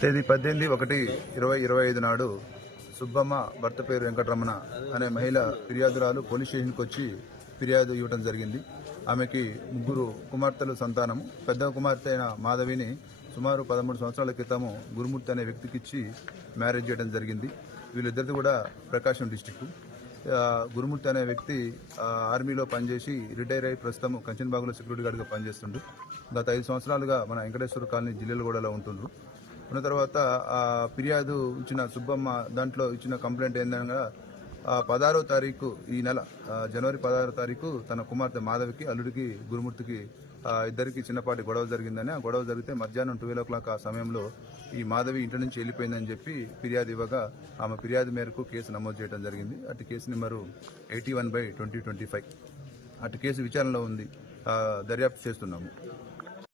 తేదీ 18/1/2025 నాడు సుబ్బమ్మ భర్త పేరు వెంకటరమణ అనే మహిళ ఫిర్యాదురాలు పోలీస్ స్టేషన్కి వచ్చి ఫిర్యాదు ఇవ్వడం జరిగింది. ఆమెకి ముగ్గురు కుమార్తెలు సంతానము. పెద్ద కుమార్తె అయిన మాధవిని సుమారు 13 సంవత్సరాల క్రితము గురుమూర్తి అనే వ్యక్తికిచ్చి మ్యారేజ్ చేయడం జరిగింది. వీళ్ళిద్దరిది కూడా ప్రకాశం డిస్టిక్. గురుమూర్తి అనే వ్యక్తి ఆర్మీలో పనిచేసి రిటైర్ అయి ప్రస్తుతం కంచన్బాగులో సెక్యూరిటీ గార్డ్గా పనిచేస్తుండ్రు. గత 5 సంవత్సరాలుగా మన వెంకటేశ్వర కాలనీ జిల్లెలగూడలో ఉంటుండ్రు. ఉన్న తర్వాత ఫిర్యాదు ఇచ్చిన సుబ్బమ్మ దాంట్లో ఇచ్చిన కంప్లైంట్ ఏందనగా 16వ తారీఖు ఈ నెల జనవరి 16వ తారీఖు తన కుమార్తె మాధవికి అల్లుడికి గురుమూర్తికి ఇద్దరికి చిన్నపాటి గొడవ జరిగిందని, ఆ గొడవ జరిగితే మధ్యాహ్నం 12 o'clock ఆ సమయంలో ఈ మాధవి ఇంటి నుంచి వెళ్ళిపోయిందని చెప్పి ఫిర్యాదు ఇవ్వగా ఆమె ఫిర్యాదు మేరకు కేసు నమోదు చేయడం జరిగింది. అటు కేసు నెంబరు 81/2025. అటు కేసు విచారణలో ఉంది, దర్యాప్తు చేస్తున్నాము.